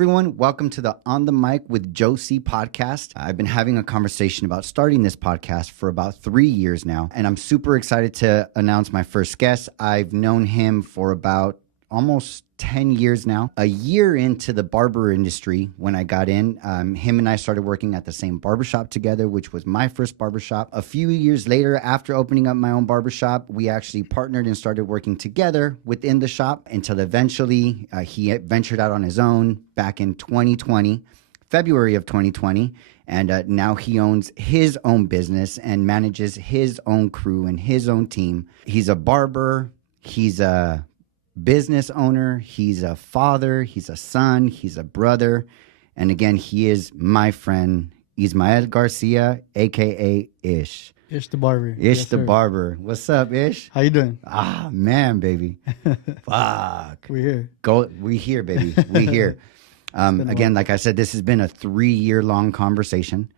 everyone? Welcome to the On the Mic with Joe C podcast. I've been having a conversation about starting this podcast for about 3 years now, and I'm super excited to announce my first guest. I've known him for about almost 10 years now. A year into the barber industry when I got in, him and I started working at the same barbershop together, which was my first barbershop. A few years later, after opening up my own barbershop, we actually partnered and started working together within the shop until eventually he ventured out on his own back in 2020, February of 2020. And now he owns his own business and manages his own crew and his own team. He's a barber. He's a business owner, he's a father, he's a son, he's a brother, and again, he is my friend Ismael Garcia, aka Ish. Ish the Barber. Ish the Barber. What's up, Ish? How you doing? Ah, man, baby. Fuck. We're here. We here, baby. We here. Again, like I said, this has been a 3-year-long conversation,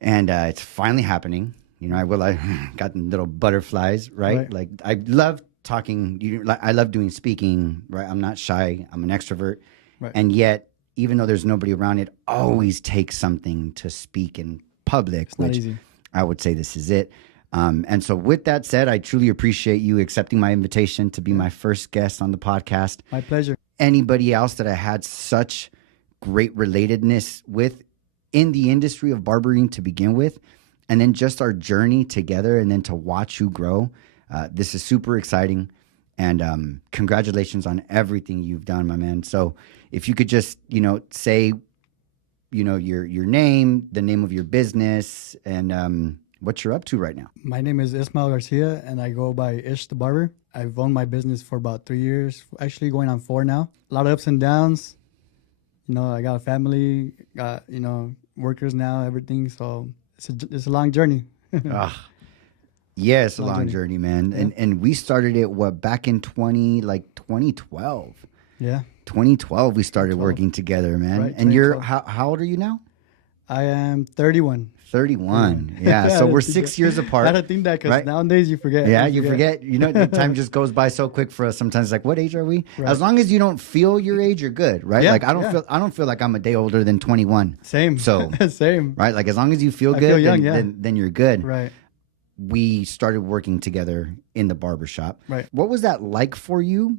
and it's finally happening. You know, I got little butterflies, right? Like I love talking. I love doing speaking, right? I'm not shy. I'm an extrovert. Right. And yet, even though there's nobody around, it always takes something to speak in public, it's not easy. I would say this is it. And so with that said, I truly appreciate you accepting my invitation to be my first guest on the podcast. My pleasure. Anybody else that I had such great relatedness with in the industry of barbering to begin with, and then just our journey together and then to watch you grow. This is super exciting, and congratulations on everything you've done, my man. So if you could just, say, your name, the name of your business, and what you're up to right now. My name is Ismael Garcia, and I go by Ish the Barber. I've owned my business for about 3 years, actually going on 4 now. A lot of ups and downs. I got a family, got, workers now, everything. So it's a long journey. Yeah, it's a long journey, man. Yeah. And we started it, back in 2012. Yeah. 2012, we started working together, man. Right, and you're, how old are you now? I am 31. 31. Yeah, so we're 6 years apart. I don't think that because nowadays you forget. Yeah, you forget. The time just goes by so quick for us. Sometimes it's like, what age are we? Right. As long as you don't feel your age, you're good, right? Yeah, like I don't feel like I'm a day older than 21. Same. So same. Right? Like as long as you feel good, feel young, then you're good. Right. We started working together in the barbershop. Right. What was that like for you,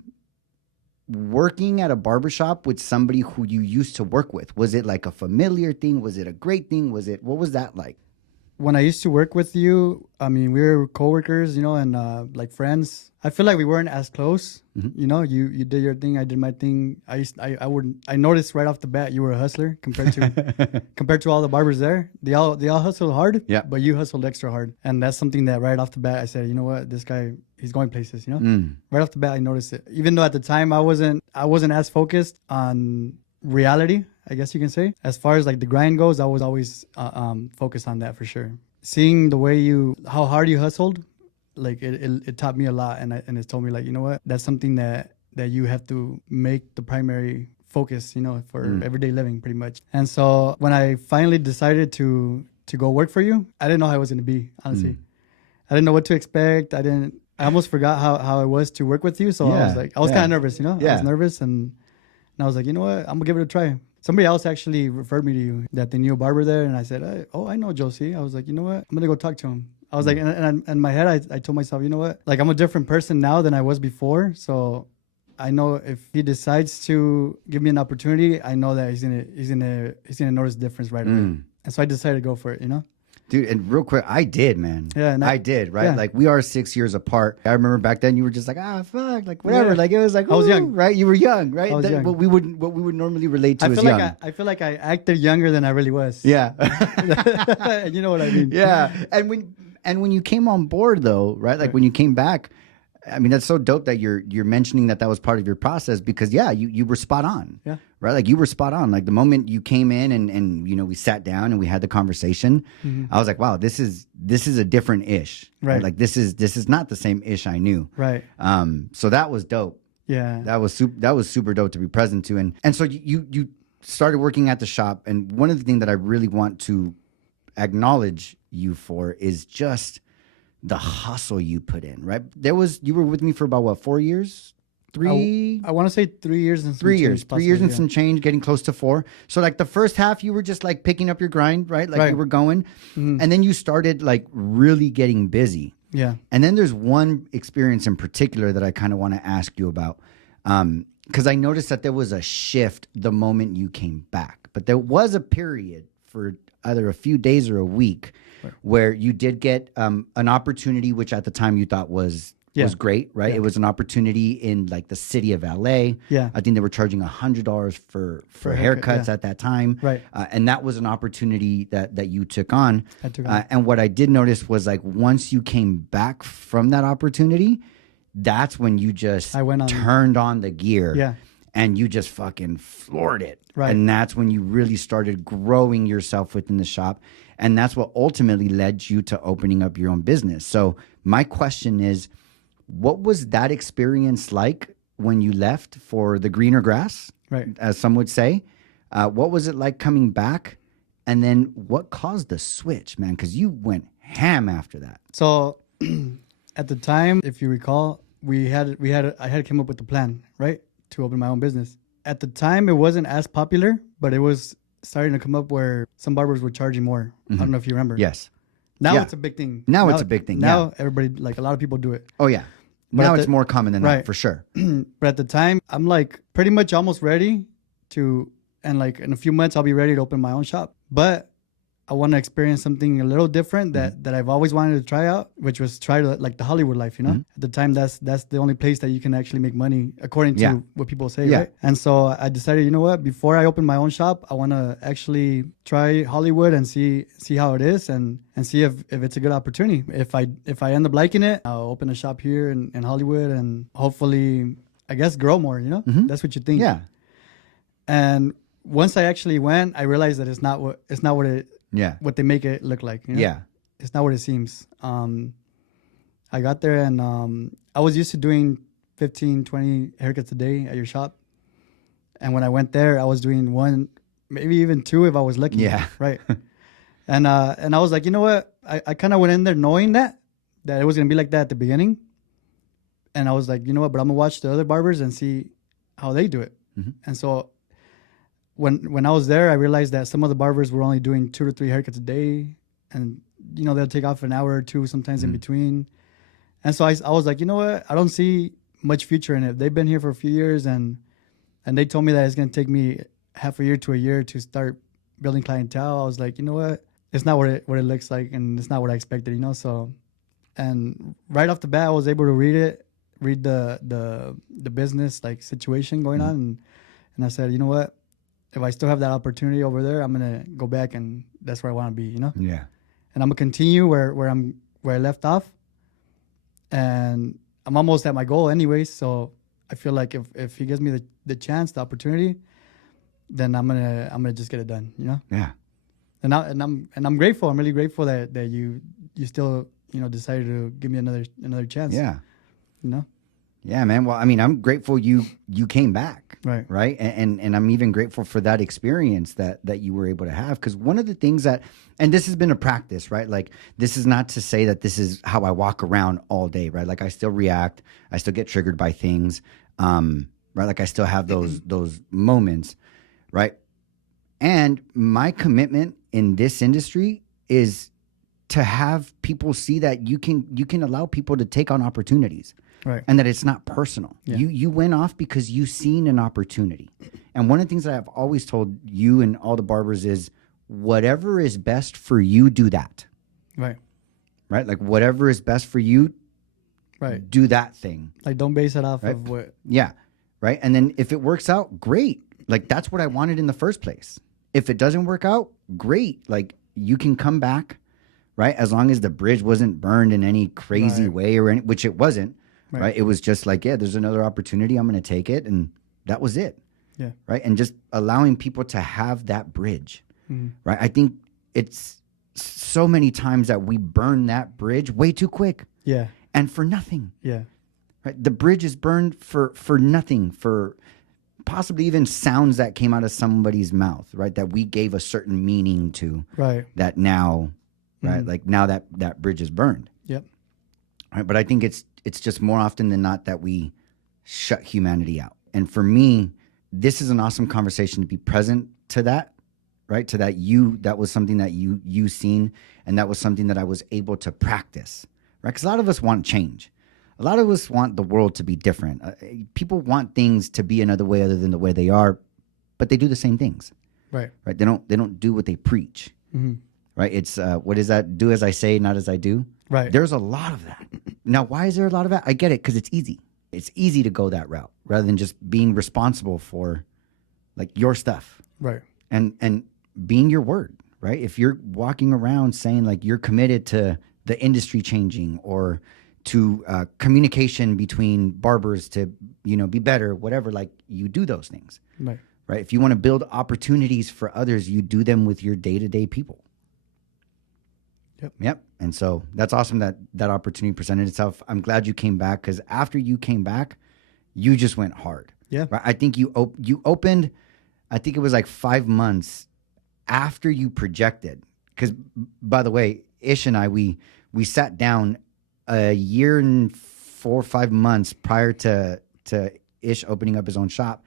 working at a barbershop with somebody who you used to work with? Was it like a familiar thing? Was it a great thing? What was that like? When I used to work with you, I mean, we were coworkers, and like friends. I feel like we weren't as close. Mm-hmm. You did your thing, I did my thing. I noticed right off the bat you were a hustler compared to all the barbers there. They all hustled hard, yeah, but you hustled extra hard, and that's something that right off the bat I said, you know what, this guy, he's going places. Right off the bat I noticed it. Even though at the time I wasn't as focused on reality, I guess you can say. As far as like the grind goes, I was always focused on that for sure. Seeing the way how hard you hustled, like it taught me a lot, and it told me like, you know what, that's something that you have to make the primary focus, for everyday living pretty much. And so when I finally decided to go work for you, I didn't know how it was going to be, honestly. I didn't know what to expect. I almost forgot how it was to work with you. So I was kind of nervous, I was nervous, and I was like, you know what, I'm gonna give it a try. Somebody else actually referred me to you, that they knew a barber there, and I said, I know Josie. I was like, you know what, I'm gonna go talk to him. I was like, and in my head, I told myself, you know what, like I'm a different person now than I was before. So I know if he decides to give me an opportunity, I know that he's gonna notice the difference right away. And so I decided to go for it, Dude, and real quick, I did, man. Yeah, I did, right? Yeah. Like, we are 6 years apart. I remember back then you were just like, fuck, like, whatever. Yeah. Like, it was like, I was young. Right? You were young, right? I was young. What we would normally relate to I as feel young. like I feel like I acted younger than I really was. Yeah. You know what I mean? Yeah. And when you came on board, though, right? Like, when you came back, I mean, that's so dope that you're mentioning that was part of your process, because you were spot on. Yeah. Right? Like, you were spot on. Like, the moment you came in and we sat down and we had the conversation, I was like, wow, this is a different Ish. Right. Like, this is not the same Ish I knew. Right. So that was dope. Yeah. That was super dope to be present to. And so you started working at the shop, and one of the things that I really want to acknowledge you for is just the hustle you put in, right? You were with me for about 4 years? I want to say 3 years and some 3 years. change, 3 years and possibly, some change, getting close to 4. So like the first half, you were just like picking up your grind, right? Like Right. you were going. And then you started like really getting busy. Yeah. And then there's one experience in particular that I kind of want to ask you about. Because I noticed that there was a shift the moment you came back. But there was a period for either a few days or a week where you did get an opportunity, which at the time you thought was great, right? It was an opportunity in like the city of LA. Yeah. I think they were charging $100 for a haircut, haircuts at that time. Right. And that was an opportunity that you took on. I took on. And what I did notice was like once you came back from that opportunity, that's when you just turned on the gear. Yeah. And you just fucking floored it. Right. And that's when you really started growing yourself within the shop. And that's what ultimately led you to opening up your own business. So my question is, what was that experience like when you left for the greener grass, right, as some would say? What was it like coming back? And then what caused the switch, man? Because you went ham after that. So at the time, if you recall, I had come up with the plan, right, to open my own business. At the time, it wasn't as popular, but it was starting to come up where some barbers were charging more. I don't know if you remember. Yes. Now it's a big thing. Now it's a big thing. Now everybody, like a lot of people do it. Oh, yeah. But now it's more common than that, for sure. But at the time, I'm like pretty much almost ready to, and like in a few months, I'll be ready to open my own shop. But I want to experience something a little different that I've always wanted to try out, which was try to, like the Hollywood life, you know? At the time, that's the only place that you can actually make money, according to what people say, right? And so I decided, you know what? Before I open my own shop, I want to actually try Hollywood and see how it is and see if it's a good opportunity. If I end up liking it, I'll open a shop here in Hollywood and hopefully, I guess, grow more, you know? That's what you think. Yeah. And once I actually went, I realized that it's not what they make it look like. You know? Yeah. It's not what it seems. I got there and I was used to doing 15, 20 haircuts a day at your shop. And when I went there, I was doing 1, maybe even 2 if I was lucky. Yeah. Right. And I was like, you know what? I kind of went in there knowing that it was going to be like that at the beginning. And I was like, you know what? But I'm going to watch the other barbers and see how they do it. And so when I was there, I realized that some of the barbers were only doing 2 to 3 haircuts a day. And, you know, they'll take off an hour or 2 sometimes in between. And so I was like, you know what? I don't see much future in it. They've been here for a few years and they told me that it's going to take me half a year to a year to start building clientele. I was like, you know what? It's not what it looks like and it's not what I expected, you know? So, and right off the bat, I was able to read the business like situation going on. And I said, you know what? If I still have that opportunity over there, I'm going to go back and that's where I want to be, you know? Yeah. And I'm going to continue where I left off. And I'm almost at my goal anyways. So I feel like if he gives me the chance, the opportunity, then I'm gonna just get it done, you know? Yeah. And I'm grateful. I'm really grateful that you still, you know, decided to give me another chance. Yeah. You know? Yeah, man. Well, I mean, I'm grateful you came back. Right. And I'm even grateful for that experience that you were able to have. Because one of the things and this has been a practice, right? Like, this is not to say that this is how I walk around all day, right? Like, I still react. I still get triggered by things, right? Like, I still have those moments, right? And my commitment in this industry is to have people see that you can allow people to take on opportunities. Right. And that it's not personal. Yeah. You went off because you seen an opportunity. And one of the things that I've always told you and all the barbers is whatever is best for you, do that. Right. Right? Like whatever is best for you, right, do that thing. Like don't base it off of what. Yeah. Right. And then if it works out, great. Like that's what I wanted in the first place. If it doesn't work out, great. Like you can come back, right? As long as the bridge wasn't burned in any crazy way which it wasn't. Right. It was just like, yeah, there's another opportunity. I'm going to take it. And that was it. Yeah. Right. And just allowing people to have that bridge. Right. I think it's so many times that we burn that bridge way too quick. Yeah. And for nothing. Yeah. Right. The bridge is burned for nothing, for possibly even sounds that came out of somebody's mouth. Right. That we gave a certain meaning to. Right. That now, right. Like now that bridge is burned. Yep. Right. But I think it's just more often than not that we shut humanity out. And for me, this is an awesome conversation to be present to that, right? To that was something that you seen, and that was something that I was able to practice, right? Because a lot of us want change. A lot of us want the world to be different. People want things to be another way other than the way they are, but they do the same things. Right. Right. They don't do what they preach. Mm-hmm. Right. It's what is that? Do as I say, not as I do. Right. There's a lot of that. Now, why is there a lot of that? I get it, because it's easy. It's easy to go that route rather than just being responsible for like your stuff. Right. And being your word. Right. If you're walking around saying like you're committed to the industry changing, or to communication between barbers to, be better, whatever, like you do those things. Right. Right. If you want to build opportunities for others, you do them with your day-to-day people. Yep. And so that's awesome that opportunity presented itself. I'm glad you came back, because after you came back, you just went hard. Yeah. Right? I think you opened, I think it was like 5 months after you projected. Because, by the way, Ish and I, we sat down a year and 4 or 5 months prior to Ish opening up his own shop.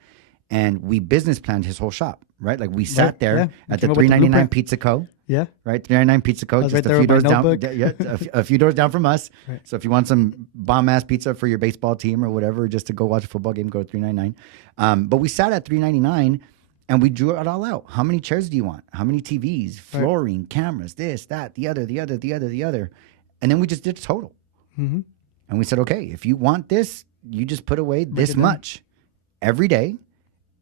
And we business planned his whole shop, right? Like we sat there at the $3.99 Pizza Co. Yeah. Right? $3.99 Pizza Co. Just right a few doors down. Notebook. Yeah, a few doors down from us. Right. So if you want some bomb-ass pizza for your baseball team or whatever, just to go watch a football game, go to $3.99. But we sat at $3.99 and we drew it all out. How many chairs do you want? How many TVs, flooring, cameras, this, that, the other. And then we just did a total. Mm-hmm. And we said, okay, if you want this, you just put away this much every day.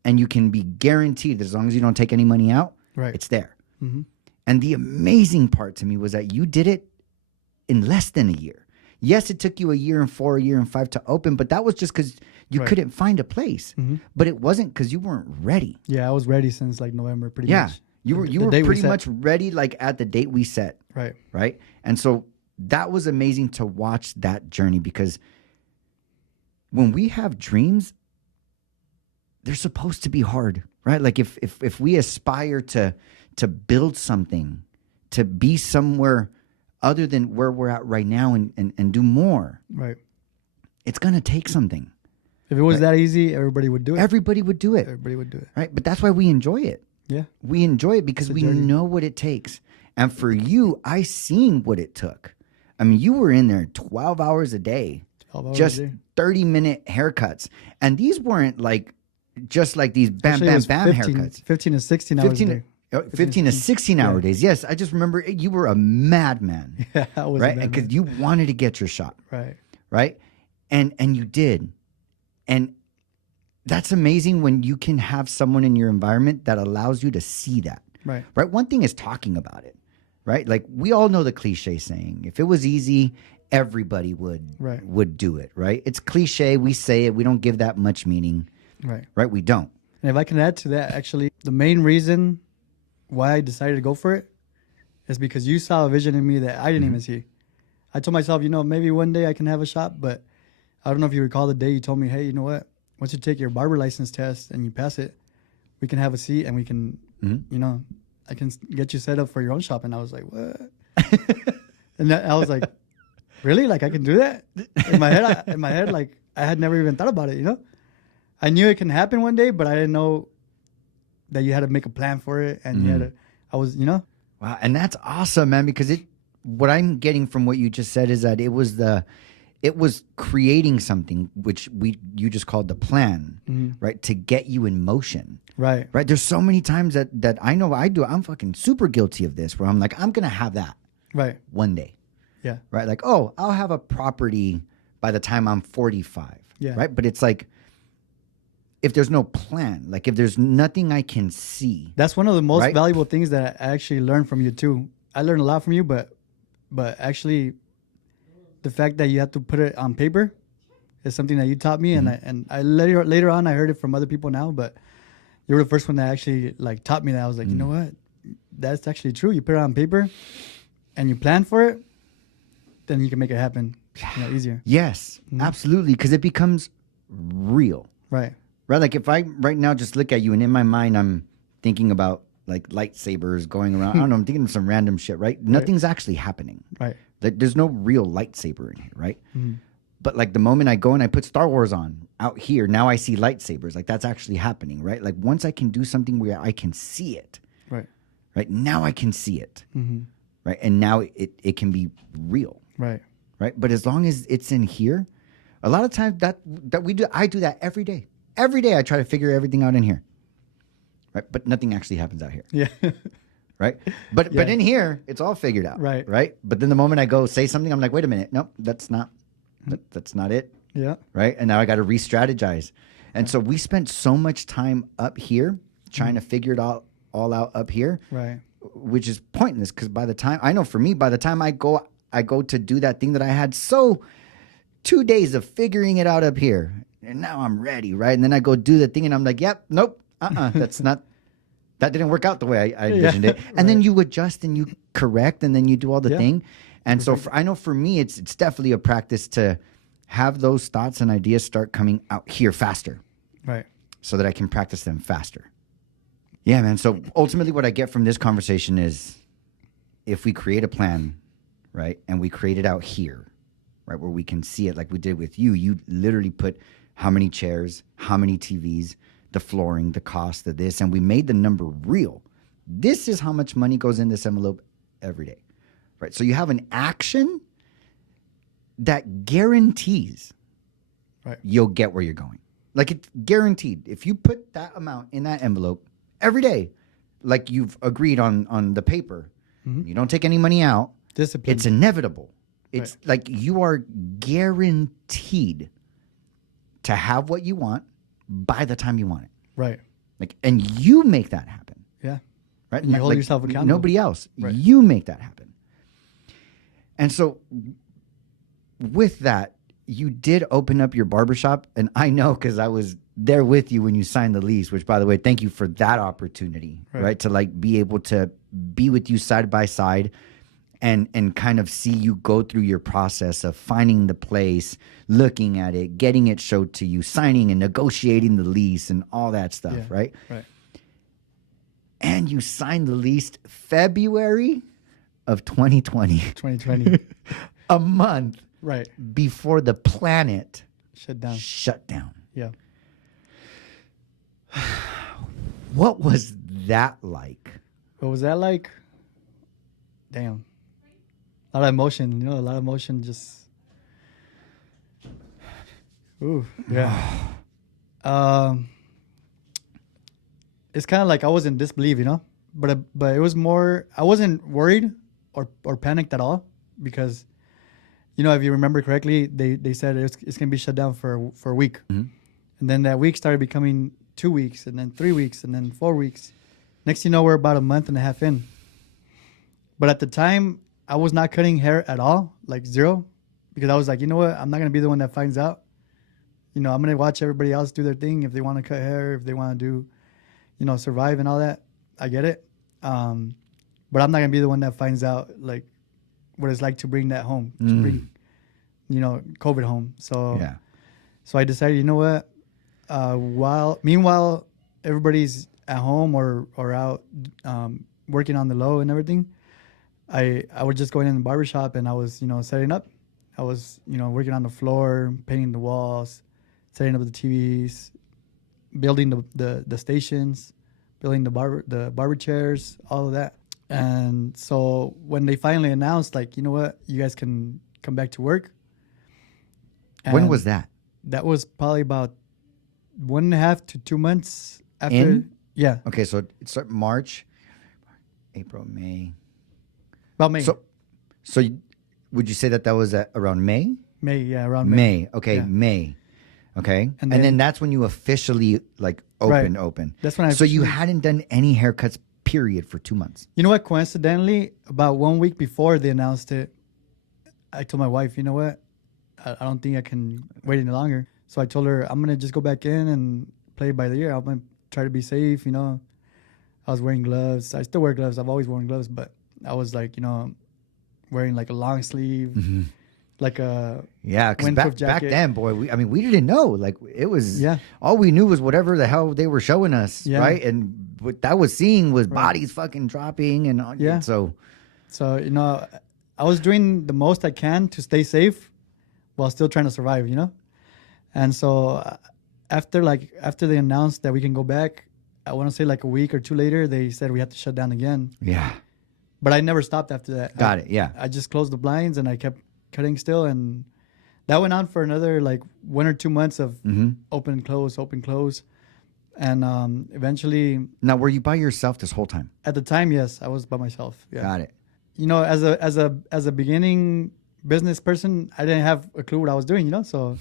And you can be guaranteed that as long as you don't take any money out, it's there. Mm-hmm. And the amazing part to me was that you did it in less than a year. Yes, it took you a year and 4, a year and 5 to open, but that was just because you couldn't find a place. Mm-hmm. But it wasn't because you weren't ready. Yeah, I was ready since like November, pretty much. You were pretty much ready, like at the date we set. Right. And so that was amazing to watch that journey, because when we have dreams, they're supposed to be hard, right? Like if we aspire to build something, to be somewhere other than where we're at right now and do more, right? It's going to take something. If it was that easy, everybody would do it. Everybody would do it. Everybody would do it. Right? But that's why we enjoy it. Yeah. We enjoy it because we know what it takes. And for you, I seen what it took. I mean, you were in there 12 hours a day, just 30-minute haircuts. And these weren't like, just like these bam, bam, bam haircuts. 15 to 16 hours a day. 15 to 16 hour days. Yes, I just remember you were a madman. Yeah, I was right? Because you wanted to get your shot. Right? And you did. And that's amazing when you can have someone in your environment that allows you to see that. Right? One thing is talking about it. Right? Like we all know the cliche saying, if it was easy, everybody would do it. Right? It's cliche. We say it. We don't give that much meaning. Right? We don't. And if I can add to that, actually, the main reason why I decided to go for it is because you saw a vision in me that I didn't even see. I told myself, maybe one day I can have a shop, but I don't know if you recall the day you told me, hey, you know what? Once you take your barber license test and you pass it, we can have a seat and we can, I can get you set up for your own shop. And I was like, what? And I was like, really? Like I can do that? In my head, like I had never even thought about it, I knew it can happen one day, but I didn't know that you had to make a plan for it. And you had to, Wow. And that's awesome, man, because what I'm getting from what you just said is that it was creating something which you just called the plan, right? To get you in motion. Right. There's so many times that I know I do. I'm fucking super guilty of this, where I'm like, I'm going to have that one day. Yeah. Right. Like, oh, I'll have a property by the time I'm 45. Yeah. Right. But it's like, if there's no plan, like if there's nothing I can see. That's one of the most valuable things that I actually learned from you too. I learned a lot from you, but actually the fact that you have to put it on paper is something that you taught me. And I later on, I heard it from other people now, but you were the first one that actually like taught me that. I was like, you know what? That's actually true. You put it on paper and you plan for it, then you can make it happen easier. Yes, absolutely. Because it becomes real. Right. Like if I right now just look at you and in my mind I'm thinking about like lightsabers going around. I don't know, I'm thinking of some random shit, right? Nothing's actually happening. Right. There's no real lightsaber in here, right? But like the moment I go and I put Star Wars on out here, now I see lightsabers. Like that's actually happening, right? Like once I can do something where I can see it, right? Now I can see it, right? And now it can be real, right? But as long as it's in here, a lot of times that we do, I do that every day. Every day I try to figure everything out in here, right? But nothing actually happens out here. Yeah. Right? But in here, it's all figured out. Right? But then the moment I go say something, I'm like, wait a minute. Nope, that's not it. Yeah. Right? And now I got to re-strategize. And so we spent so much time up here trying to figure it all out up here. Right. Which is pointless because by the time, I know for me, by the time I go to do that thing that I had 2 days of figuring it out up here. And now I'm ready, right? And then I go do the thing and I'm like, yep, nope, that's not. That didn't work out the way I envisioned it. And then you adjust and you correct and then you do all the thing. And so I know for me, it's definitely a practice to have those thoughts and ideas start coming out here faster. Right. So that I can practice them faster. Yeah, man. So ultimately what I get from this conversation is if we create a plan, right, and we create it out here, right, where we can see it like we did with you, you literally put how many chairs, how many TVs, the flooring, the cost of this, and we made the number real. This is how much money goes in this envelope every day, right? So you have an action that guarantees you'll get where you're going. Like it's guaranteed. If you put that amount in that envelope every day, like you've agreed on the paper, you don't take any money out, discipline. It's inevitable. It's like you are guaranteed to have what you want by the time you want it. Right. Like, and you make that happen. Yeah. Right. And you hold yourself accountable. Nobody else. Right. You make that happen. And so with that, you did open up your barbershop. And I know because I was there with you when you signed the lease, which by the way, thank you for that opportunity, right? To like be able to be with you side by side and kind of see you go through your process of finding the place, looking at it, getting it showed to you, signing and negotiating the lease and all that stuff, right? Right. And you signed the lease February of 2020. 2020. A month before the planet shut down. Yeah. What was that like? What was that like? Damn. A lot of emotion, a lot of emotion just... Ooh, yeah. It's kind of like I was in disbelief, but it was more... I wasn't worried or panicked at all because, if you remember correctly, they said it's going to be shut down for a week. Mm-hmm. And then that week started becoming 2 weeks and then 3 weeks and then 4 weeks. Next thing you know, we're about a month and a half in. But at the time, I was not cutting hair at all, like zero, because I was like, you know what? I'm not going to be the one that finds out. I'm going to watch everybody else do their thing. If they want to cut hair, if they want to do, survive and all that, I get it. But I'm not going to be the one that finds out, like, what it's like to bring that home, to bring, COVID home. So I decided, you know what? Meanwhile, everybody's at home or out working on the low and everything, I was just going in the barbershop and I was, setting up. I was, working on the floor, painting the walls, setting up the TVs, building the stations, building the barber chairs, all of that. And so when they finally announced, like, you know what, you guys can come back to work. When was that? That was probably about 1.5 to 2 months after. Yeah. Okay, so it's March, April, May. About May. So would you say that was at around May? May, yeah, around May. Okay, yeah. May. Okay. And then that's when you officially like open. That's when So you hadn't done any haircuts, period, for 2 months. You know what? Coincidentally, about 1 week before they announced it, I told my wife, you know what? I don't think I can wait any longer. So I told her, I'm going to just go back in and play it by the ear. I'm going to try to be safe, I was wearing gloves. I still wear gloves. I've always worn gloves, but I was like, wearing like a long sleeve, like a because back then, boy, we didn't know. Like it was, all we knew was whatever the hell they were showing us, right? And what that was seeing was bodies fucking dropping and so I was doing the most I can to stay safe, while still trying to survive, you know? And so after they announced that we can go back, I want to say like a week or two later, they said we have to shut down again. Yeah. But I never stopped after that. Got it. Yeah. I just closed the blinds and I kept cutting still. And that went on for another like 1 or 2 months of open, close. And eventually. Now, were you by yourself this whole time? At the time, yes, I was by myself. Yeah. Got it. You know, as a beginning business person, I didn't have a clue what I was doing, you know? So,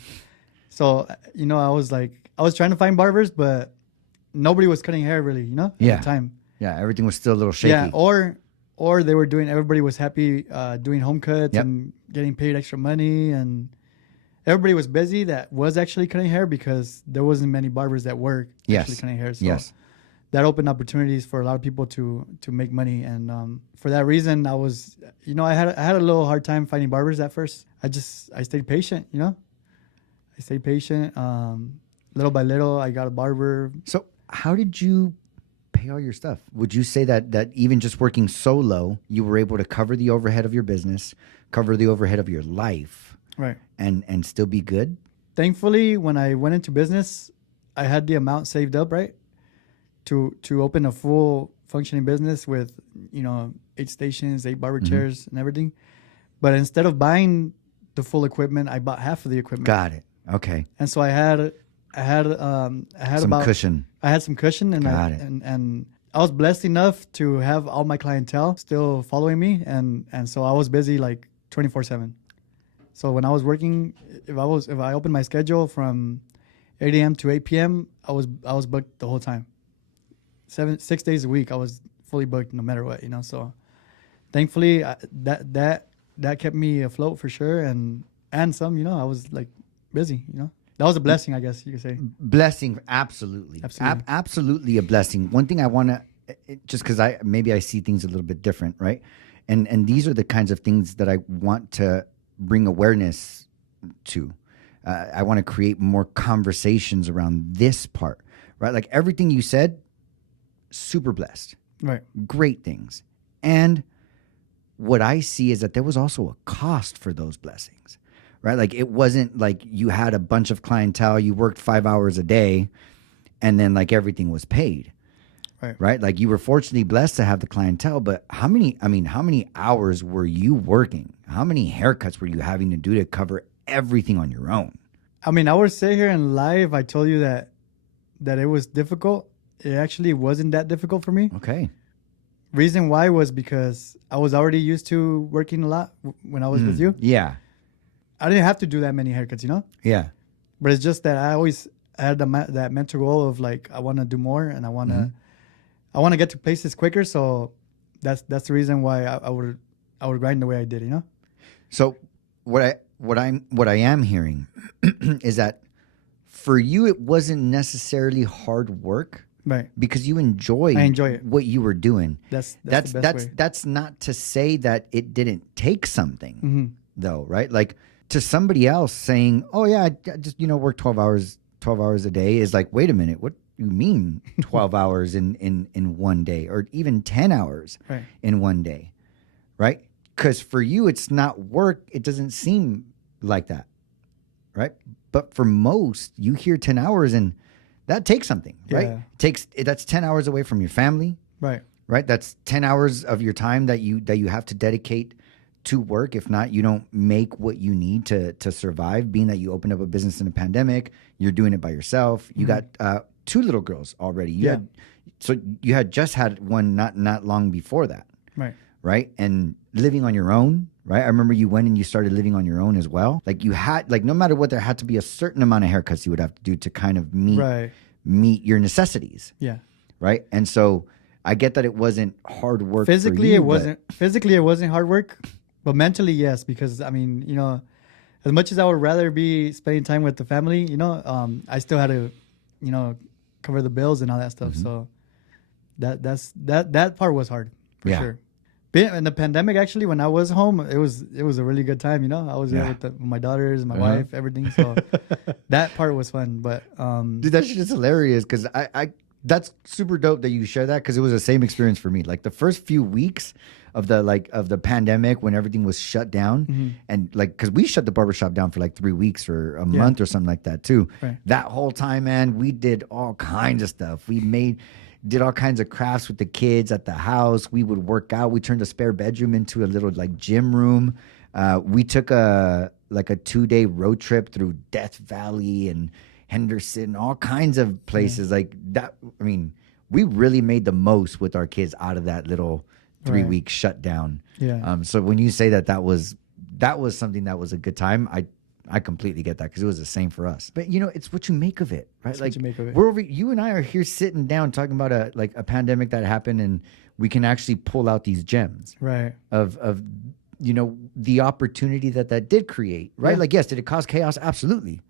you know, I was trying to find barbers, but nobody was cutting hair really, you know, at the time. Yeah. Everything was still a little shaky. Yeah. Or they were everybody was happy doing home cuts and getting paid extra money, and everybody was busy that was actually cutting hair because there wasn't many barbers that were actually cutting hair. So that opened opportunities for a lot of people to make money. And for that reason, I was, you know, I had a little hard time finding barbers at first. I stayed patient, you know. I stayed patient. Little by little, I got a barber. So how did you pay all your stuff? Would you say that even just working solo, you were able to cover the overhead of your business, cover the overhead of your life, right, and still be good? Thankfully, when I went into business, I had the amount saved up, right, to open a full functioning business with, you know, 8 stations, 8 barber chairs, and everything. But instead of buying the full equipment, I bought half of the equipment. Got it. Okay. And so I had some cushion. I had some cushion, and and I was blessed enough to have all my clientele still following me, and so I was busy like 24/7. So when I was working, if I opened my schedule from 8 a.m. to 8 p.m., I was booked the whole time. 6 days a week, I was fully booked no matter what, you know. So thankfully, that kept me afloat for sure, and some, you know, I was like busy, you know. That was a blessing, I guess you could say. Blessing, absolutely. Absolutely a blessing. One thing I want to, just because maybe I see things a little bit different, right? And these are the kinds of things that I want to bring awareness to. I want to create more conversations around this part, right? Like everything you said, super blessed. Right. Great things. And what I see is that there was also a cost for those blessings. Right? Like it wasn't like you had a bunch of clientele, you worked 5 hours a day, and then like everything was paid. Right? Like you were fortunately blessed to have the clientele, but how many hours were you working? How many haircuts were you having to do to cover everything on your own? I mean, I would say here in live, I told you that it was difficult. It actually wasn't that difficult for me. Okay. Reason why was because I was already used to working a lot when I was with you. Yeah. I didn't have to do that many haircuts, you know? Yeah. But it's just that I always had that mental goal of like, I want to do more and I want to get to places quicker. So that's the reason why I would grind the way I did, you know? So what I am hearing is that for you, it wasn't necessarily hard work. Right. Because you enjoy it. What you were doing. That's the best way. That's not to say that it didn't take something though, right? Like, to somebody else saying, "Oh yeah, I just work 12 hours a day," is like, wait a minute, what do you mean 12 hours in one day, or even 10 hours in one day, right? Because for you, it's not work. It doesn't seem like that, right? But for most, you hear 10 hours and that takes something, right? That's 10 hours away from your family, right? That's 10 hours of your time that you have to dedicate to work. If not, you don't make what you need to survive. Being that you opened up a business in a pandemic, you're doing it by yourself. You got 2 little girls already. You had just had one not long before that. Right. And living on your own, right? I remember you went and you started living on your own as well. Like you had, like, no matter what, there had to be a certain amount of haircuts you would have to do to kind of meet your necessities. Yeah. Right. And so I get that it wasn't hard work. Physically, it wasn't hard work. But mentally, yes, because I mean, you know, as much as I would rather be spending time with the family, you know, I still had to, you know, cover the bills and all that stuff. So that part was hard for sure. But in the pandemic, actually, when I was home, it was a really good time. You know, I was there with my daughters, my wife, everything. So that part was fun. But dude, that shit is hilarious because That's super dope that you share that, because it was the same experience for me. Like the first few weeks of the pandemic, when everything was shut down, and like, because we shut the barbershop down for like 3 weeks or a month or something like that too. Right. That whole time, man, we did all kinds of stuff. We did all kinds of crafts with the kids at the house. We would work out. We turned a spare bedroom into a little like gym room. We took a 2-day road trip through Death Valley and Henderson, all kinds of places like that. I mean, we really made the most with our kids out of that little 3-week shutdown. Yeah. So when you say that was something that was a good time, I completely get that, because it was the same for us. But it's what you make of it, right? It's like what you make of it. we're over, you and I are here sitting down talking about a pandemic that happened, and we can actually pull out these gems, Right. of the opportunity that did create, right? Yeah. Like, yes, did it cause chaos? Absolutely.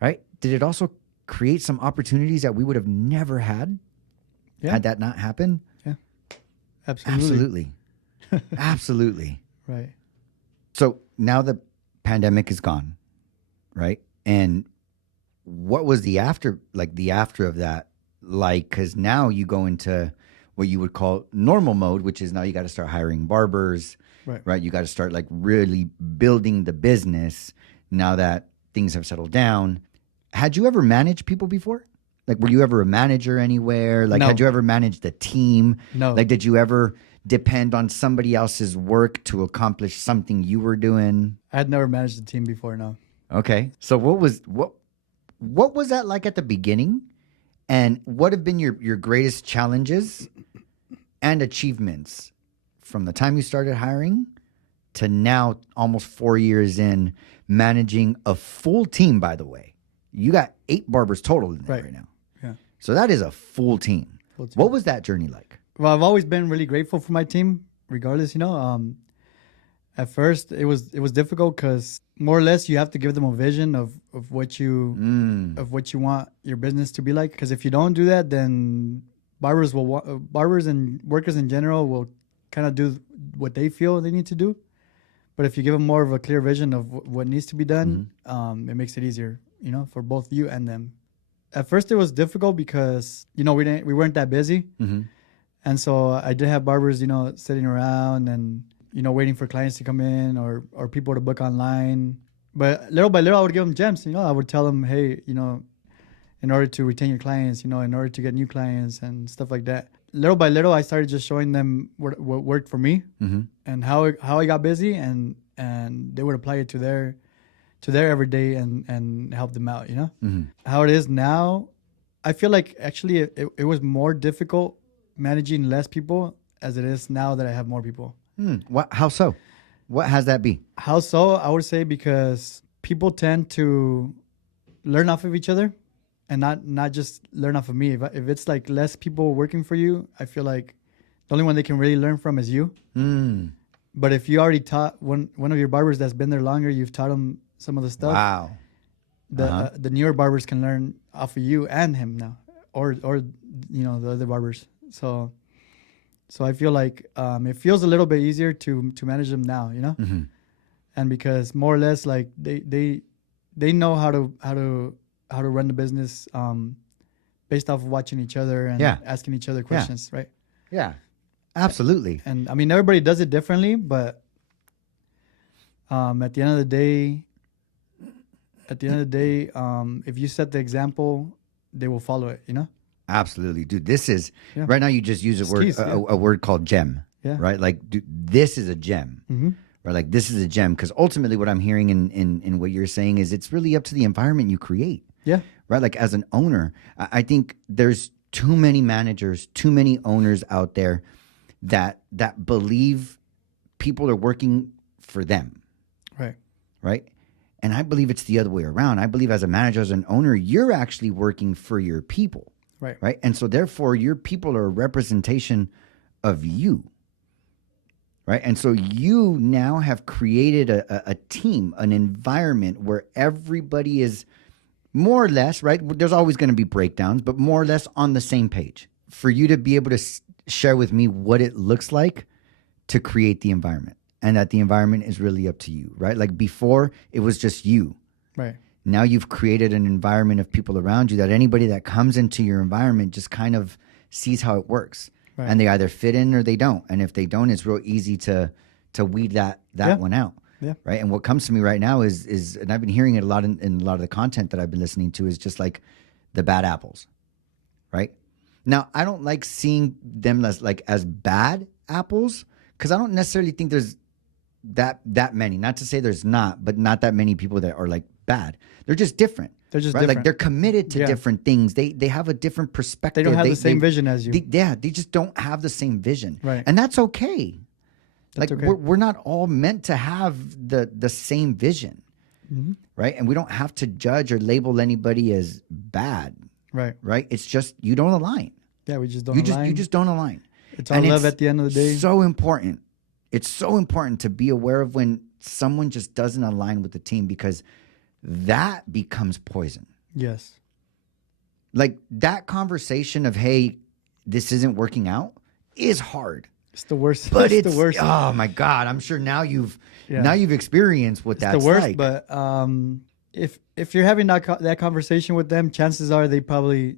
Right? Did it also create some opportunities that we would have never had had that not happened? Yeah. Absolutely. Absolutely. Right. So now the pandemic is gone, right? And what was the after of that like? Because now you go into what you would call normal mode, which is now you got to start hiring barbers, right? You got to start like really building the business now that things have settled down. Had you ever managed people before? Like, were you ever a manager anywhere? Like, No. had you ever managed a team? No. Like, did you ever depend on somebody else's work to accomplish something you were doing? I had never managed a team before. No. Okay. So what was that like at the beginning? And what have been your greatest challenges and achievements from the time you started hiring to now, almost 4 years in, managing a full team, by the way? You got 8 barbers total in there right now. Yeah. So that is a full team. What was that journey like? Well, I've always been really grateful for my team, regardless. At first it was difficult because more or less you have to give them a vision of what you want your business to be like. Because if you don't do that, then barbers and workers in general will kind of do what they feel they need to do. But if you give them more of a clear vision of what needs to be done, it makes it easier, for both you and them. At first it was difficult because we weren't that busy. And so I did have barbers, sitting around and, waiting for clients to come in or people to book online. But little by little, I would give them gems. I would tell them, hey, in order to retain your clients, in order to get new clients and stuff like that. Little by little, I started just showing them what worked for me and how I got busy, and they would apply it to their everyday and help them out. How it is now, I feel like actually it was more difficult managing less people as it is now that I have more people. How so? What has that be? How so? I would say because people tend to learn off of each other and not just learn off of me. If it's like less people working for you, I feel like the only one they can really learn from is you. But if you already taught one of your barbers that's been there longer, you've taught them some of the stuff. Wow. The newer barbers can learn off of you and him now, or the other barbers. So I feel like it feels a little bit easier to manage them now, and because more or less like they know how to run the business based off of watching each other and asking each other questions, right? Yeah, absolutely. And I mean, everybody does it differently, but at the end of the day, if you set the example, they will follow it, Absolutely, dude. This is right now. You just use a word called gem, right? Like, dude, this is a gem, right? Like, this is a gem because ultimately, what I'm hearing in what you're saying is it's really up to the environment you create. Yeah. Right. Like, as an owner, I think there's too many managers, too many owners out there that believe people are working for them. Right. Right. And I believe it's the other way around. I believe as a manager, as an owner, you're actually working for your people. Right. Right. And so therefore your people are a representation of you. Right. And so you now have created a team, an environment where everybody is more or less, right? There's always going to be breakdowns, but more or less on the same page. For you to be able to share with me what it looks like to create the environment, and that the environment is really up to you, right? Like before, it was just you. Right. now you've created an environment of people around you that anybody that comes into your environment just kind of sees how it works. Right. And they either fit in or they don't. And if they don't, it's real easy to weed that one out. Yeah. Right. And what comes to me right now is and I've been hearing it a lot in a lot of the content that I've been listening to, is just like the bad apples. Right. Now, I don't like seeing them as bad apples, because I don't necessarily think there's that many. Not to say there's not, but not that many people that are like bad. They're just different. They're just right? different. Like they're committed to different things. They have a different perspective. They don't have the same vision as you. They just don't have the same vision. Right. And that's okay. That's okay. We're not all meant to have the same vision. Mm-hmm. Right. And we don't have to judge or label anybody as bad. Right. Right. It's just you don't align. Yeah, we just don't align. You just don't align. It's all love at the end of the day. So important. It's so important to be aware of when someone just doesn't align with the team, because that becomes poison. Yes. Like that conversation of, hey, this isn't working out is hard. It's the worst. But it's the worst. Oh my God. I'm sure now you've experienced what that's the worst, like. But if you're having that conversation with them, chances are they probably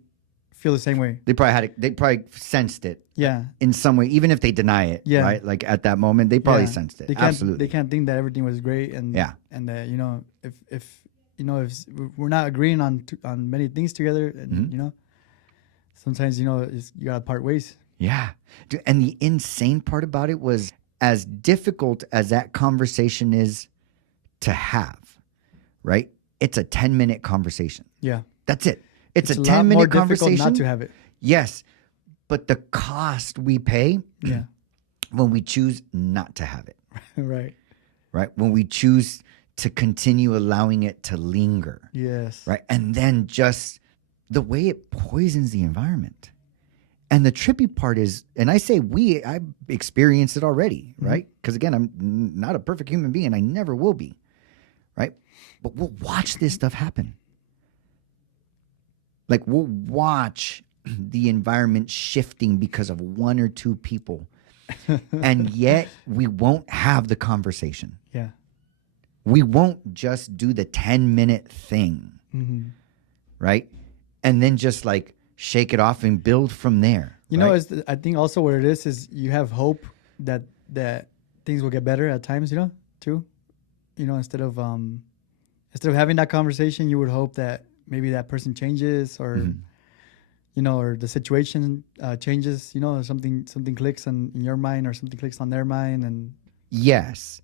feel the same way. They probably sensed it. Yeah. In some way, even if they deny it. Yeah. Right. Like at that moment, they probably sensed it. Absolutely. They can't think that everything was great, and and that if we're not agreeing on many things together, and sometimes you gotta part ways. Yeah. Dude, and the insane part about it was, as difficult as that conversation is to have, right? It's a 10-minute conversation. Yeah. That's it. It's a 10-minute conversation. Not to have it. Yes. But the cost we pay when we choose not to have it. Right. Right. When we choose to continue allowing it to linger. Yes. Right. And then just the way it poisons the environment. And the trippy part is, and I say I've experienced it already, right? Because again, I'm not a perfect human being, and I never will be, right? But we'll watch this stuff happen. Like we'll watch the environment shifting because of one or two people, and yet we won't have the conversation. Yeah. We won't just do the 10-minute thing, right? And then just like shake it off and build from there. I think also what it is you have hope that things will get better at times, too. Instead of having that conversation, you would hope that maybe that person changes, or or the situation changes, or something clicks in your mind, or something clicks on their mind. And yes.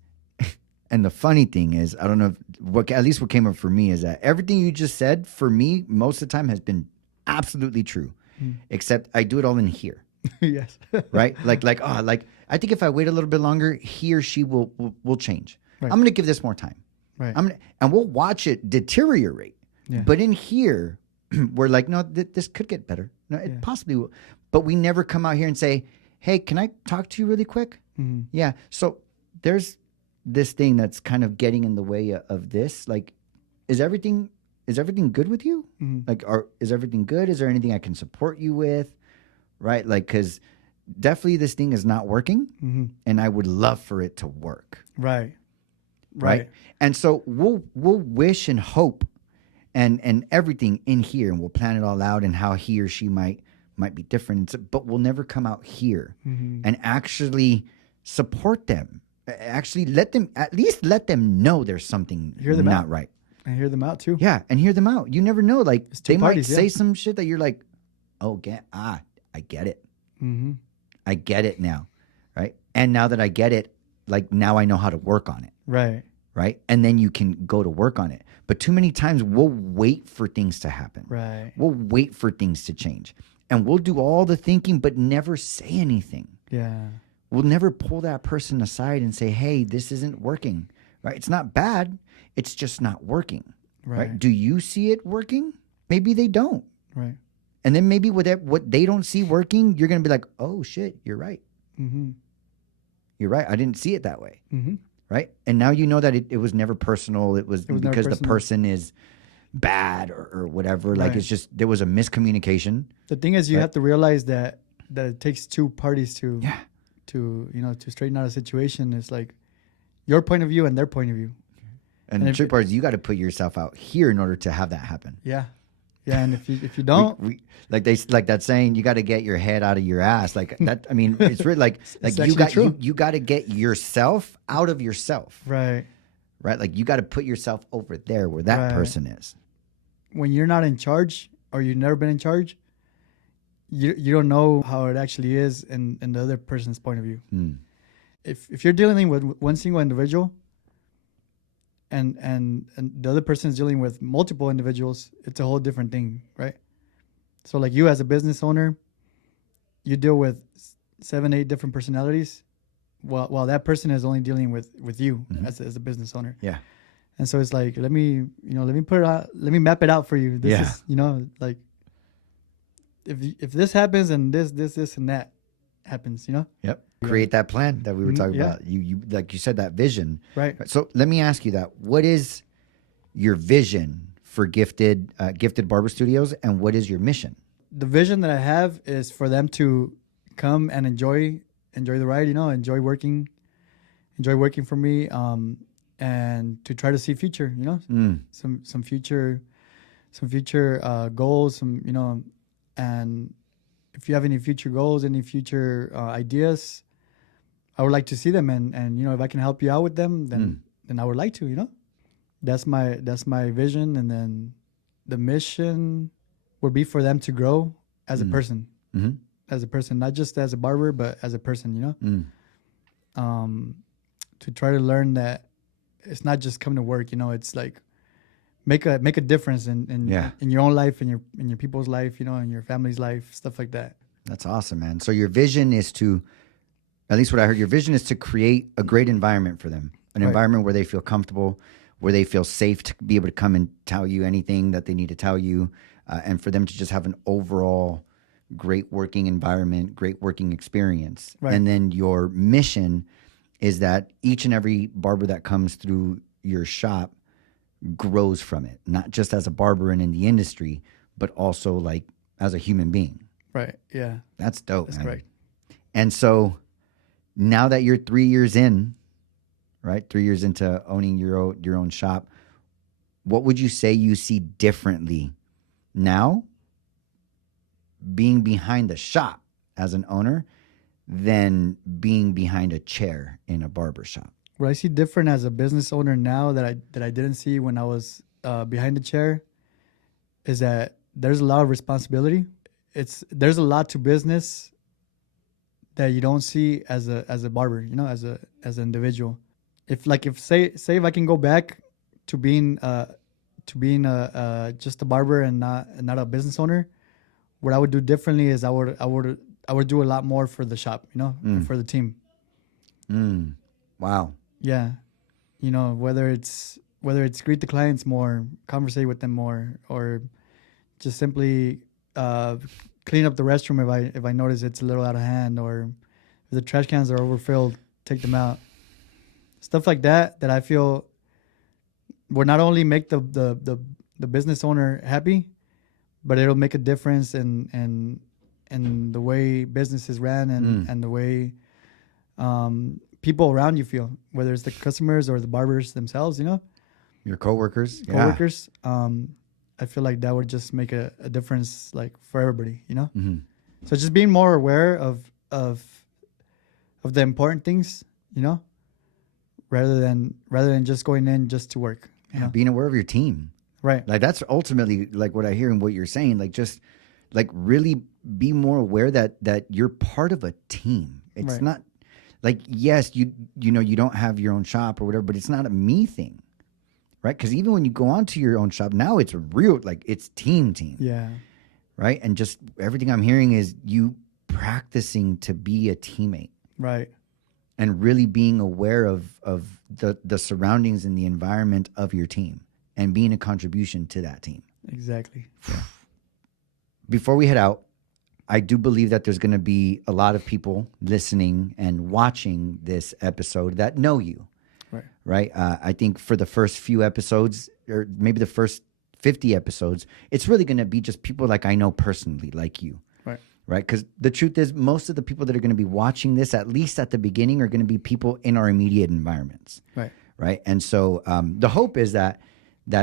And the funny thing is, I don't know at least what came up for me is that everything you just said for me most of the time has been absolutely true, except I do it all in here. Yes. Right? Like I think if I wait a little bit longer, he or she will change. Right. I'm going to give this more time. Right. And we'll watch it deteriorate. Yeah. But in here, we're like, no, this could get better. No, it possibly will. But we never come out here and say, hey, can I talk to you really quick? Mm-hmm. Yeah. So there's this thing that's kind of getting in the way of this. Like, is everything good with you? Mm-hmm. Like, is everything good? Is there anything I can support you with? Right? Like, because definitely this thing is not working, and I would love for it to work. Right. And so we'll wish and hope and everything in here, and we'll plan it all out and how he or she might be different. But we'll never come out here and actually support them. Actually let them know there's something not right. And hear them out too. Yeah, and hear them out. You never know. Like they might say yeah. some shit that you're like, oh, I get it. Mm-hmm. I get it now, right? And now that I get it, like now I know how to work on it. Right? And then you can go to work on it. But too many times we'll wait for things to happen. Right. We'll wait for things to change. And we'll do all the thinking but never say anything. Yeah. We'll never pull that person aside and say, hey, this isn't working. Right? It's not bad. It's just not working. Right? Do you see it working? Maybe they don't. Right. And then maybe what they don't see working, you're going to be like, oh, shit, you're right. Mm-hmm. You're right. I didn't see it that way. Mm-hmm. Right? And now you know that it was never personal. It was because the person is bad or whatever. Like it's just, there was a miscommunication. The thing is, you have to realize that it takes two parties to straighten out a situation. It's like your point of view and their point of view. And the trick part is you got to put yourself out here in order to have that happen. Yeah. Yeah, and if you don't, like that saying, you got to get your head out of your ass. Like that. I mean, it's really like you got to get yourself out of yourself. Right. Like you got to put yourself over there where that person is. When you're not in charge or you've never been in charge, you don't know how it actually is in the other person's point of view. If you're dealing with one single individual, and the other person is dealing with multiple individuals, it's a whole different thing, right? So like you as a business owner, you deal with 7-8 different personalities, while that person is only dealing with you as a business owner. Yeah. And so it's like, let me put it out, let me map it out for you. This is, like if this happens and this and that happens, Yep. Create that plan that we were talking about. You like you said, that vision. Right. So let me ask you that. What is your vision for Gifted Barber Studios, and what is your mission? The vision that I have is for them to come and enjoy the ride, enjoy working for me, and to try to see future, some future goals, and if you have any future goals, any future ideas, I would like to see them, and if I can help you out with them, then I would like to, That's my vision, and then the mission would be for them to grow as a person, not just as a barber, but as a person, to try to learn that it's not just come to work, it's like make a difference in your own life, in your people's life, in your family's life, stuff like that. That's awesome, man. So your vision is to, at least what I heard, your vision is to create a great environment for them, an environment where they feel comfortable, where they feel safe to be able to come and tell you anything that they need to tell you, and for them to just have an overall great working environment, great working experience. Right. And then your mission is that each and every barber that comes through your shop grows from it, not just as a barber and in the industry, but also like as a human being. Right. Yeah. That's dope. That's man. correct. And so now that you're 3 years in, right? 3 years into owning your own shop, what would you say you see differently now being behind the shop as an owner than being behind a chair in a barber shop? What I see different as a business owner now that I didn't see when I was behind the chair is that there's a lot of responsibility. There's a lot to business that you don't see as a barber, as an individual. If if I can go back to being just a barber and not a business owner, what I would do differently is I would do a lot more for the shop, for the team. Wow. Yeah. Whether it's greet the clients more, conversate with them more, or just simply clean up the restroom if I notice it's a little out of hand, or if the trash cans are overfilled, take them out. Stuff like that I feel will not only make the business owner happy, but it'll make a difference in the way business is ran and the way people around you feel, whether it's the customers or the barbers themselves, your coworkers. I feel like that would just make a difference, like for everybody, So just being more aware of the important things, rather than just going in just to work. Being aware of your team. Right. Like that's ultimately like what I hear and what you're saying. Like just like really be more aware that you're part of a team. It's not like, yes, you don't have your own shop or whatever, but it's not a me thing. Right? Because even when you go onto your own shop, now it's real, like it's team. Yeah. Right? And just everything I'm hearing is you practicing to be a teammate. Right. And really being aware of the surroundings and the environment of your team and being a contribution to that team. Exactly. Yeah. Before we head out, I do believe that there's going to be a lot of people listening and watching this episode that know you. Right. I think for the first few episodes, or maybe the first 50 episodes, it's really going to be just people like I know personally, like you. Right. Because the truth is, most of the people that are going to be watching this, at least at the beginning, are going to be people in our immediate environments. right? And so the hope is that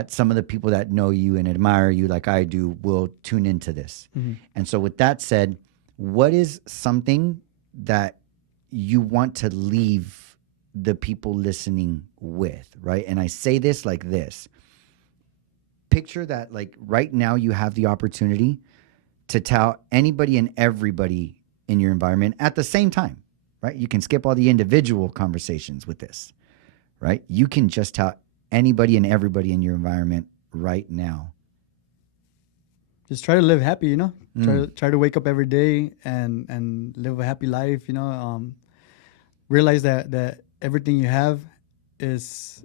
some of the people that know you and admire you like I do will tune into this. And so with that said, what is something that you want to leave the people listening with, right? And I say this like this. Picture that like right now you have the opportunity to tell anybody and everybody in your environment at the same time, right? You can skip all the individual conversations with this, right? You can just tell anybody and everybody in your environment right now. Just try to live happy, you know. Try to wake up every day and live a happy life, you know. Realize that everything you have is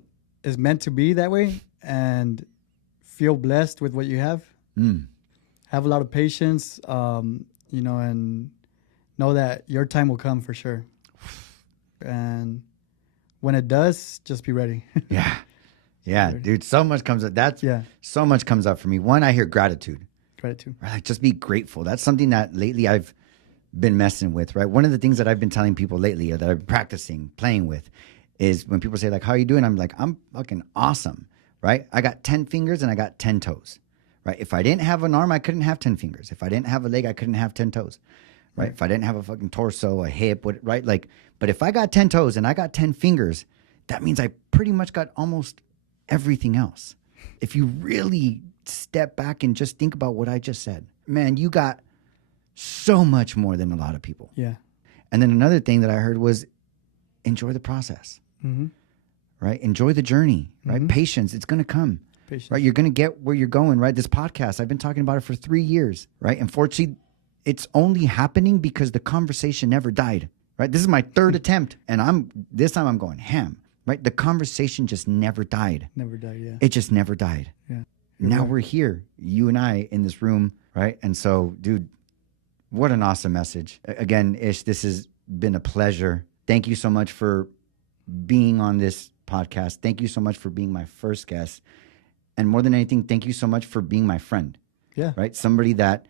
meant to be that way, and feel blessed with what you have. Have a lot of patience, you know, and know that your time will come for sure. And when it does, just be ready. Yeah, dude, so much comes up. So much comes up for me. One, I hear gratitude. Gratitude. Right? Like, just be grateful. That's something that lately I've been messing with, right? One of the things that I've been telling people lately, or that I'm practicing, playing with, is when people say, like, how are you doing? I'm like, I'm fucking awesome, right? I got 10 fingers and I got 10 toes, right? If I didn't have an arm, I couldn't have 10 fingers. If I didn't have a leg, I couldn't have 10 toes, right? If I didn't have a fucking torso, a hip, right? Like, but if I got 10 toes and I got 10 fingers, that means I pretty much got almost everything else. If you really step back and just think about what I just said, man, you got so much more than a lot of people. Yeah. And then another thing that I heard was enjoy the process, right? Enjoy the journey, right? Patience, it's going to come, right? You're going to get where you're going, right? This podcast, I've been talking about it for 3 years, right? Unfortunately, it's only happening because the conversation never died, right? This is my third attempt, and this time I'm going ham, right? The conversation just never died. Never died, yeah. It just never died. Yeah. Now we're here, you and I in this room, right? And so, dude, what an awesome message. Again, Ish, this has been a pleasure. Thank you so much for being on this podcast. Thank you so much for being my first guest. And more than anything, thank you so much for being my friend. Yeah. Right? Somebody that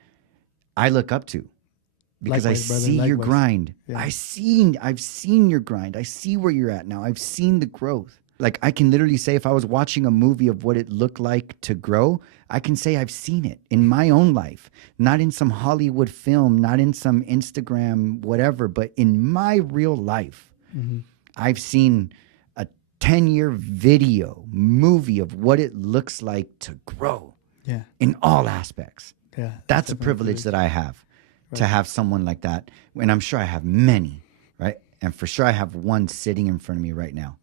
I look up to because Likewise, I brother, see your likewise. grind. Yeah. I've seen your grind. I see where you're at now. I've seen the growth. Like, I can literally say, if I was watching a movie of what it looked like to grow, I can say I've seen it in my own life, not in some Hollywood film, not in some Instagram, whatever, but in my real life. I've seen a 10-year movie of what it looks like to grow in all aspects. Yeah. That's a privilege that I have, to have someone like that. And I'm sure I have many, right? And for sure I have one sitting in front of me right now.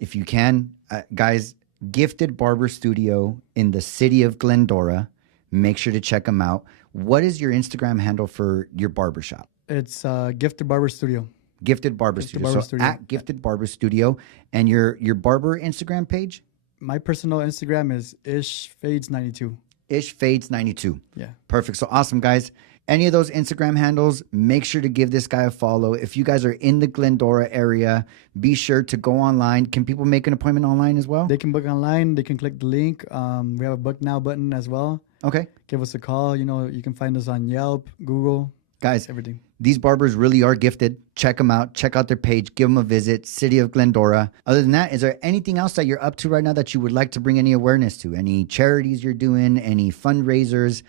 If you can, guys, Gifted Barber Studio in the city of Glendora. Make sure to check them out. What is your Instagram handle for your barbershop? It's Gifted Barber Studio. Gifted Barber Studio. At Gifted Barber Studio. And your barber Instagram page? My personal Instagram is ishfades92. Ishfades92. Yeah. Perfect. So awesome, guys. Any of those Instagram handles, make sure to give this guy a follow. If you guys are in the Glendora area, be sure to go online. Can people make an appointment online as well? They can book online. They can click the link. We have a book now button as well. Okay. Give us a call. You know, you can find us on Yelp, Google. Guys, everything. These barbers really are gifted. Check them out. Check out their page. Give them a visit. City of Glendora. Other than that, is there anything else that you're up to right now that you would like to bring any awareness to? Any charities you're doing? Any fundraisers?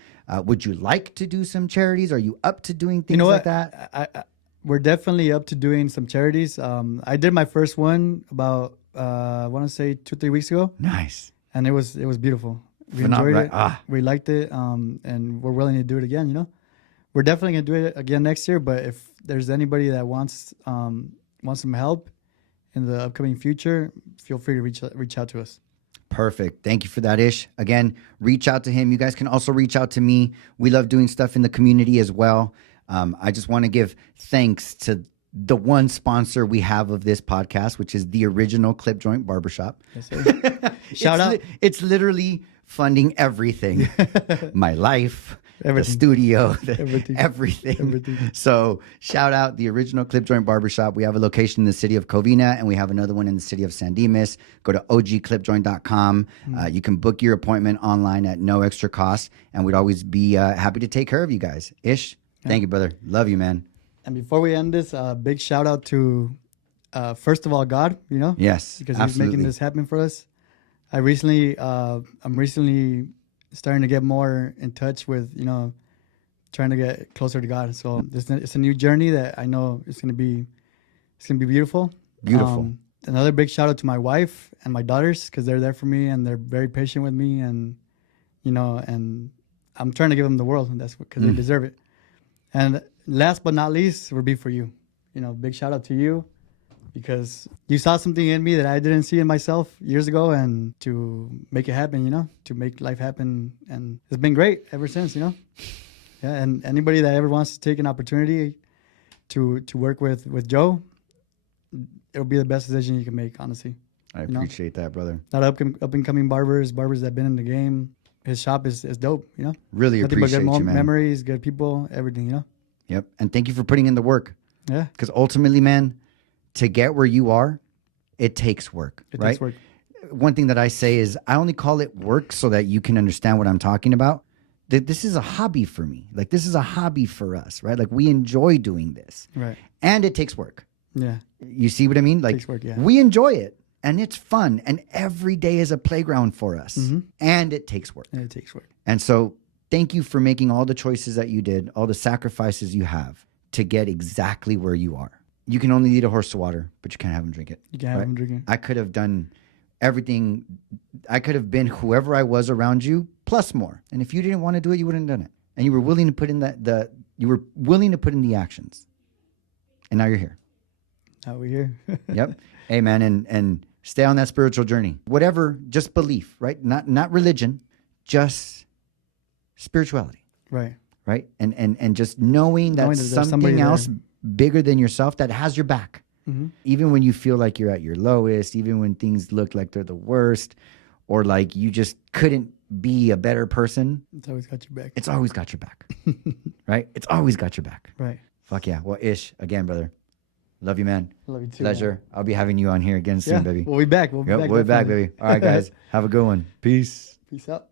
Would you like to do some charities? Are you up to doing things like that? We're definitely up to doing some charities. I did my first one about, I want to say 2-3 weeks ago. Nice. And it was beautiful. We enjoyed it. We liked it. And we're willing to do it again, you know? We're definitely going to do it again next year, but if there's anybody that wants some help in the upcoming future, feel free to reach out to us. Perfect. Thank you for that, Ish. Again, reach out to him. You guys can also reach out to me. We love doing stuff in the community as well. I just want to give thanks to the one sponsor we have of this podcast, which is the original Clip Joint Barbershop. Yes, sir. Shout out. It's literally funding everything. My life. Everything. The studio, everything. So shout out the original Clip Joint Barbershop. We have a location in the city of Covina, and we have another one in the city of San Dimas. Go to ogclipjoint.com. You can book your appointment online at no extra cost, and we'd always be happy to take care of you guys. Ish, thank you, brother. Love you, man. And before we end this, big shout out to first of all, God, you know, Yes, because absolutely. He's making this happen for us. I'm recently starting to get more in touch with, you know, trying to get closer to God. So it's a new journey that I know it's gonna be beautiful. Beautiful. Another big shout out to my wife and my daughters because they're there for me and they're very patient with me, and you know, and I'm trying to give them the world, and that's because they deserve it. And last but not least would be for you. You know, big shout out to you because you saw something in me that I didn't see in myself years ago, and to make it happen, you know, to make life happen, and it's been great ever since, you know. Yeah, and anybody that ever wants to take an opportunity to work with Joe, it'll be the best decision you can make, honestly. I appreciate that, brother. Not up and coming barbers that have been in the game. His shop is dope, you know. Really Nothing but appreciate good you, man. memories, good people, everything, you know. Yep. And thank you for putting in the work. Yeah, Because ultimately, man, to get where you are, it takes work, it right? takes work. One thing that I say is I only call it work so that you can understand what I'm talking about. This is a hobby for me. Like, this is a hobby for us, right? Like, we enjoy doing this. Right. And it takes work. Yeah. You see what I mean? Like, Takes work, yeah. we enjoy it. And it's fun. And every day is a playground for us. And it takes work. And it takes work. And so thank you for making all the choices that you did, all the sacrifices you have to get exactly where you are. You can only lead a horse to water, but you can't have him drink it. You can't have him drinking. I could have done everything. I could have been whoever I was around you, plus more. And if you didn't want to do it, you wouldn't have done it. And you were willing to put in you were willing to put in the actions. And now you're here. Now we're here. Yep. Hey, man, and stay on that spiritual journey. Whatever, just belief, right? Not religion, just spirituality. Right. Right? And just knowing that Knowing that there's something somebody else there. bigger than yourself that has your back. Mm-hmm. Even when you feel like you're at your lowest, even when things look like they're the worst, or like you just couldn't be a better person, It's always got your back. it's always got your back. Right? It's always got your back. Right. Fuck yeah. Well, Ish, again, brother. Love you, man. Love you too. Pleasure. Man. I'll be having you on here again soon, Yeah. baby. We'll be back. We'll be Yep, back. we'll be back, definitely. baby. All right, guys. Have a good one. Peace. Peace out.